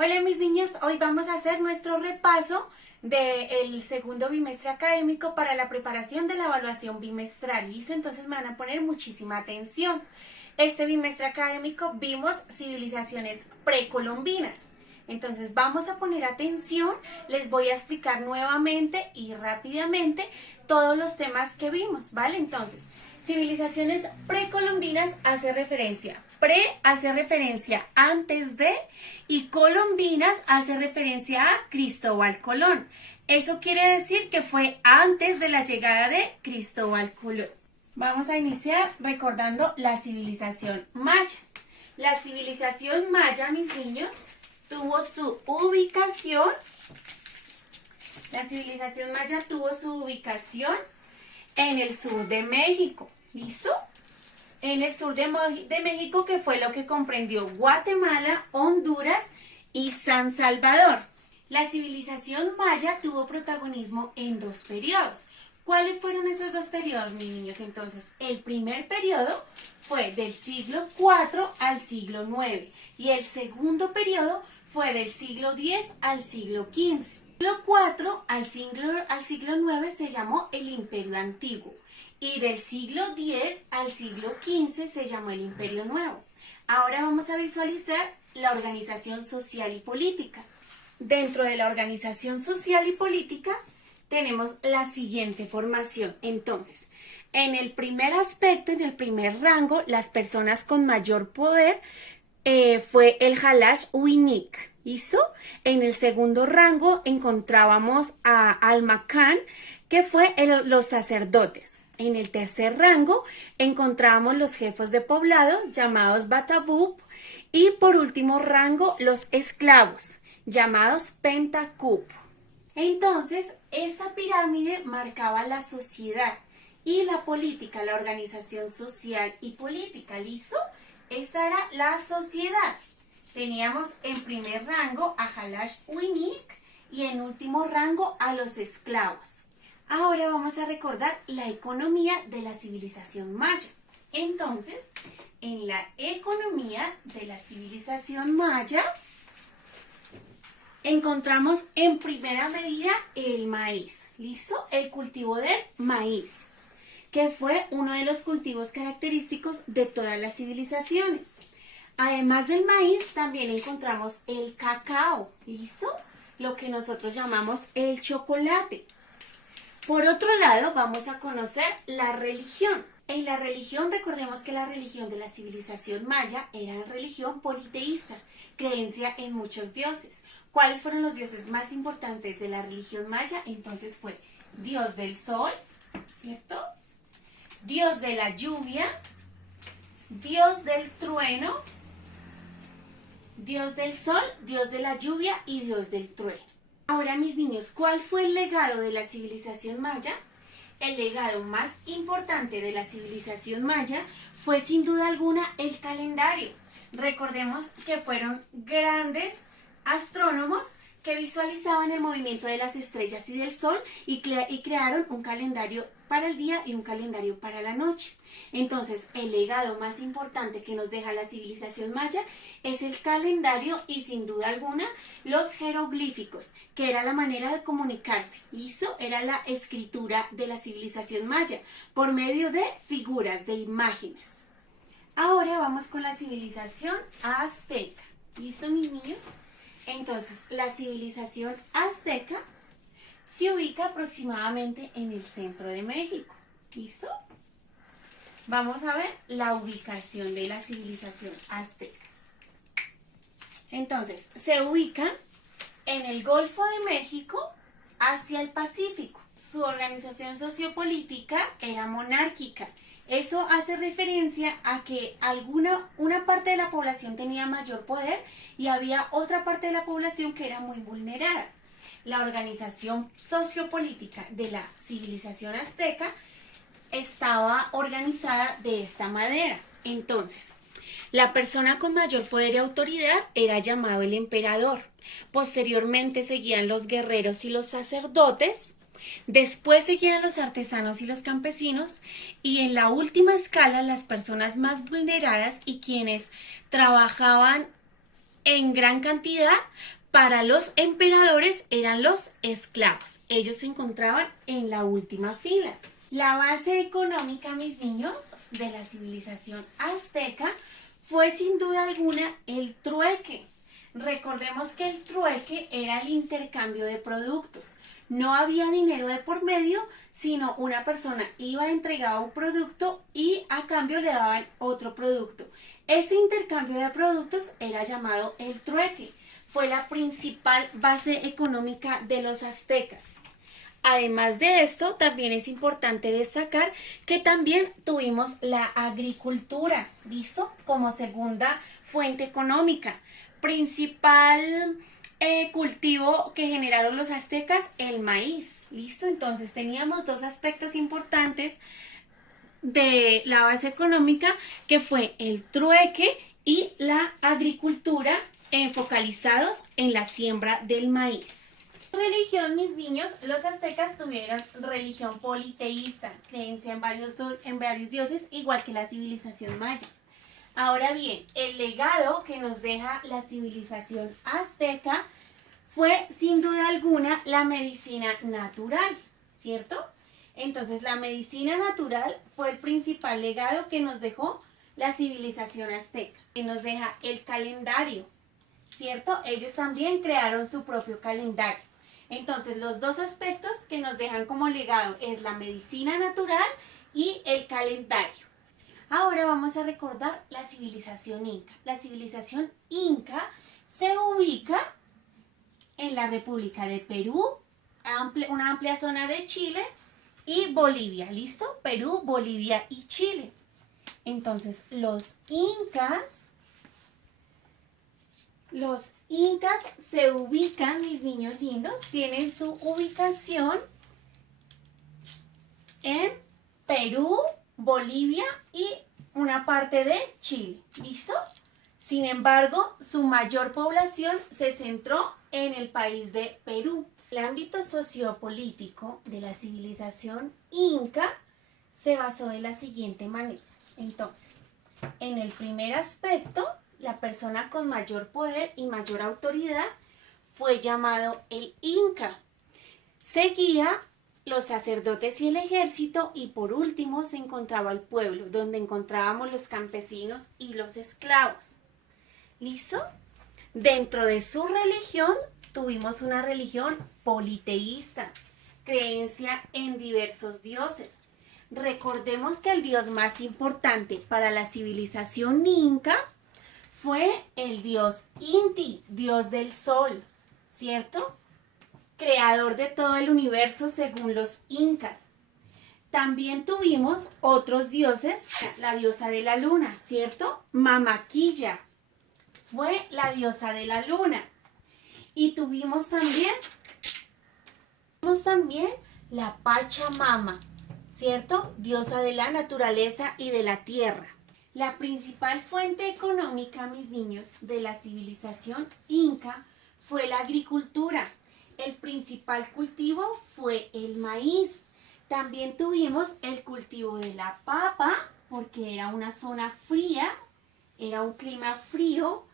Hola mis niños, hoy vamos a hacer nuestro repaso del segundo bimestre académico para la preparación de la evaluación bimestral. ¿Listo? Entonces me van a poner muchísima atención. Este bimestre académico vimos civilizaciones precolombinas. Entonces vamos a poner atención, les voy a explicar nuevamente y rápidamente todos los temas que vimos, ¿vale? Entonces, civilizaciones precolombinas hace referencia antes de, y colombinas hace referencia a Cristóbal Colón. Eso quiere decir que fue antes de la llegada de Cristóbal Colón. Vamos a iniciar recordando la civilización maya. La civilización maya, mis niños, tuvo su ubicación. La civilización maya tuvo su ubicación en el sur de México. ¿Listo? En el sur de México, que fue lo que comprendió Guatemala, Honduras y San Salvador. La civilización maya tuvo protagonismo en dos periodos. ¿Cuáles fueron esos dos periodos, mis niños? Entonces, el primer periodo fue del siglo IV al siglo IX y el segundo periodo fue del siglo X al siglo XV. Del siglo IV al siglo IX se llamó el Imperio Antiguo y del siglo X al siglo XV se llamó el Imperio Nuevo. Ahora vamos a visualizar la organización social y política. Dentro de la organización social y política tenemos la siguiente formación. Entonces, en el primer aspecto, en el primer rango, las personas con mayor poder fue el Halash Uinik. ¿Listo? En el segundo rango encontrábamos a Almacán, que fue los sacerdotes. En el tercer rango encontramos los jefes de poblado llamados Batabub y por último rango los esclavos llamados Pentacup. Entonces, esta pirámide marcaba la sociedad y la política, la organización social y política. ¿Listo? Esta era la sociedad. Teníamos en primer rango a Halash Uinik y en último rango a los esclavos. Ahora vamos a recordar la economía de la civilización maya. Entonces, en la economía de la civilización maya encontramos en primera medida el maíz. ¿Listo? El cultivo del maíz, que fue uno de los cultivos característicos de todas las civilizaciones. Además del maíz, también encontramos el cacao, ¿listo? Lo que nosotros llamamos el chocolate. Por otro lado, vamos a conocer la religión. En la religión, recordemos que la religión de la civilización maya era religión politeísta, creencia en muchos dioses. ¿Cuáles fueron los dioses más importantes de la religión maya? Entonces fue Dios del sol, ¿cierto? Dios de la lluvia, Dios del trueno, Dios del sol, Dios de la lluvia y Dios del trueno. Ahora, mis niños, ¿cuál fue el legado de la civilización maya? El legado más importante de la civilización maya fue sin duda alguna el calendario. Recordemos que fueron grandes astrónomos que visualizaban el movimiento de las estrellas y del sol y crearon un calendario para el día y un calendario para la noche. Entonces, el legado más importante que nos deja la civilización maya es el calendario y sin duda alguna los jeroglíficos, que era la manera de comunicarse. ¿Listo? Era la escritura de la civilización maya por medio de figuras, de imágenes. Ahora vamos con la civilización azteca. ¿Listo, mis niños? Entonces, la civilización azteca se ubica aproximadamente en el centro de México. ¿Listo? Vamos a ver la ubicación de la civilización azteca. Entonces, se ubica en el Golfo de México hacia el Pacífico. Su organización sociopolítica era monárquica. Eso hace referencia a que una parte de la población tenía mayor poder y había otra parte de la población que era muy vulnerada. La organización sociopolítica de la civilización azteca estaba organizada de esta manera. Entonces, la persona con mayor poder y autoridad era llamado el emperador. Posteriormente seguían los guerreros y los sacerdotes. Después seguían los artesanos y los campesinos, y en la última escala las personas más vulneradas y quienes trabajaban en gran cantidad para los emperadores eran los esclavos. Ellos se encontraban en la última fila. La base económica, mis niños, de la civilización azteca fue sin duda alguna el trueque. Recordemos que el trueque era el intercambio de productos. No había dinero de por medio, sino una persona iba, entregaba un producto y a cambio le daban otro producto. Ese intercambio de productos era llamado el trueque. Fue la principal base económica de los aztecas. Además de esto, también es importante destacar que también tuvimos la agricultura, ¿listo? Como segunda fuente económica. Principal cultivo que generaron los aztecas, el maíz, ¿listo? Entonces teníamos dos aspectos importantes de la base económica, que fue el trueque y la agricultura, focalizados en la siembra del maíz. Religión, mis niños, los aztecas tuvieron religión politeísta, creencia en varios dioses, igual que la civilización maya. Ahora bien, el legado que nos deja la civilización azteca fue sin duda alguna la medicina natural, ¿cierto? Entonces la medicina natural fue el principal legado que nos dejó la civilización azteca, que nos deja el calendario, ¿cierto? Ellos también crearon su propio calendario. Entonces, los dos aspectos que nos dejan como legado es la medicina natural y el calendario. Ahora vamos a recordar la civilización inca. La civilización inca se ubica en la República de Perú, una amplia zona de Chile y Bolivia, ¿listo? Perú, Bolivia y Chile. Entonces, los incas se ubican, mis niños lindos, tienen su ubicación en Perú, Bolivia y una parte de Chile, ¿listo? Sin embargo, su mayor población se centró en el país de Perú. El ámbito sociopolítico de la civilización inca se basó de la siguiente manera. Entonces, en el primer aspecto, la persona con mayor poder y mayor autoridad fue llamado el inca. Seguía los sacerdotes y el ejército, y por último se encontraba el pueblo, donde encontrábamos los campesinos y los esclavos. ¿Listo? Dentro de su religión tuvimos una religión politeísta, creencia en diversos dioses. Recordemos que el dios más importante para la civilización inca fue el dios Inti, dios del sol, ¿cierto? Creador de todo el universo según los incas. También tuvimos otros dioses, la diosa de la luna, ¿cierto? Mamaquilla fue la diosa de la luna. Y tuvimos también la Pachamama, ¿cierto? Diosa de la naturaleza y de la tierra. La principal fuente económica, mis niños, de la civilización inca fue la agricultura. El principal cultivo fue el maíz. También tuvimos el cultivo de la papa, porque era una zona fría, era un clima frío.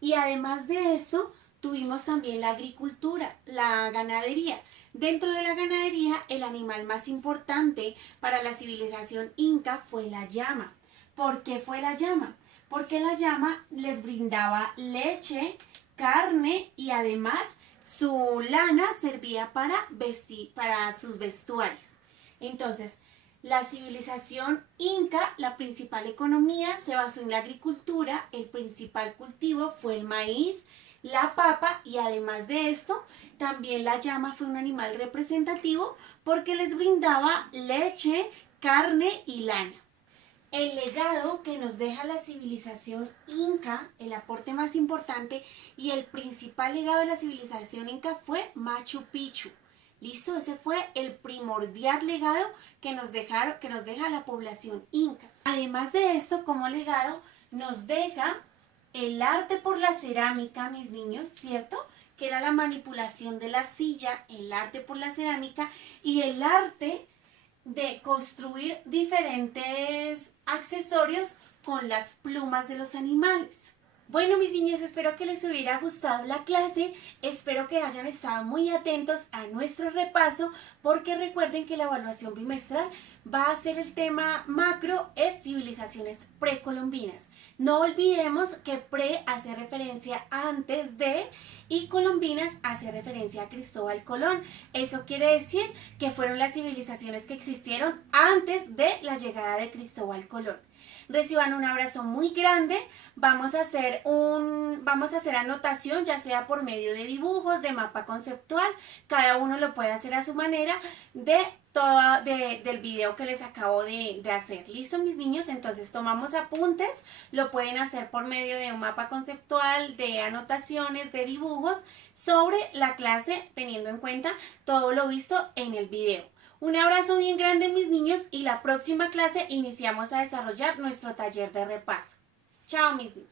Y además de eso, tuvimos también la agricultura, la ganadería. Dentro de la ganadería, el animal más importante para la civilización inca fue la llama. ¿Por qué fue la llama? Porque la llama les brindaba leche, carne y además su lana servía para sus vestuarios. Entonces, la civilización inca, la principal economía se basó en la agricultura, el principal cultivo fue el maíz, la papa, y además de esto, también la llama fue un animal representativo porque les brindaba leche, carne y lana. El legado que nos deja la civilización inca, el aporte más importante y el principal legado de la civilización inca fue Machu Picchu. ¿Listo? Ese fue el primordial legado que nos deja la población inca. Además de esto, como legado, nos deja el arte por la cerámica, mis niños, ¿cierto? Que era la manipulación de la arcilla, el arte por la cerámica y el arte de construir diferentes accesorios con las plumas de los animales. Bueno, mis niños, espero que les hubiera gustado la clase, espero que hayan estado muy atentos a nuestro repaso, porque recuerden que la evaluación bimestral va a ser el tema macro, es civilizaciones precolombinas. No olvidemos que pre hace referencia a antes de y colombinas hace referencia a Cristóbal Colón. Eso quiere decir que fueron las civilizaciones que existieron antes de la llegada de Cristóbal Colón. Reciban un abrazo muy grande. Vamos a hacer anotación, ya sea por medio de dibujos, de mapa conceptual. Cada uno lo puede hacer a su manera del video que les acabo de hacer. ¿Listo, mis niños? Entonces tomamos apuntes. Lo pueden hacer por medio de un mapa conceptual, de anotaciones, de dibujos sobre la clase, teniendo en cuenta todo lo visto en el video. Un abrazo bien grande, mis niños, y la próxima clase iniciamos a desarrollar nuestro taller de repaso. Chao, mis niños.